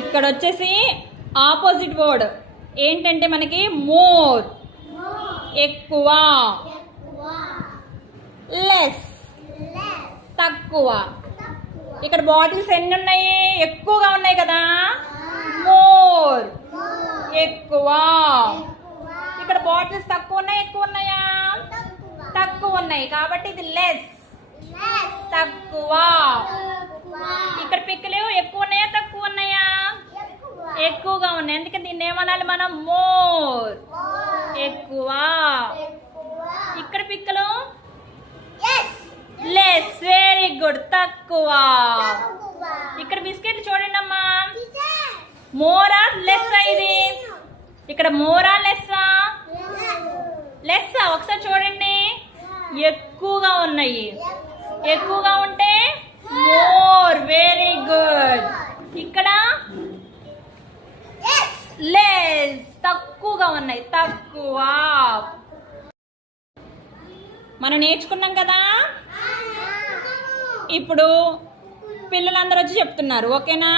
ఇక్కడ వచ్చేసి opposite word ఏంటంటే మనకి మోర్ ఎక్కువ, లెస్ తక్కువ. ఇక్కడ బాటిల్స్ ఎన్ని ఉన్నాయి? ఎక్కువగా ఉన్నాయి కదా, మోర్ ఎక్కువ. ఇక్కడ బాటిల్స్ తక్కువ ఉన్నాయి, ఎక్కువ ఉన్నాయా? తక్కువ ఉన్నాయి కాబట్టి ఇది లెస్ తక్కువ. ఇక్కడ పిక్కలు ఎక్కువ ఉన్నాయా, తక్కువ ఉన్నాయా? ఎక్కువగా ఉన్నాయి. అందుకే దీన్ని ఏమనాలి మనం? మోర్ ఎక్కువ. ఇక్కడ పిక్కలు లెస్, వెరీ గుడ్, తక్కువ. ఇక్కడ బిస్కెట్లు చూడండి అమ్మా, మోరా లెస్సా? ఇది ఇక్కడ మోరా లెస్సా? లెస్సా? ఒకసారి చూడండి, ఎక్కువగా ఉన్నాయి. ఎక్కువగా ఉంటే మోర్, వెరీ గుడ్. ఇక్కడ లెస్, తక్కువగా ఉన్నాయి, తక్కువ. మనం నేర్చుకున్నాం కదా. ఇప్పుడు పిల్లలందరూ వచ్చి చెప్తున్నారు, ఓకేనా?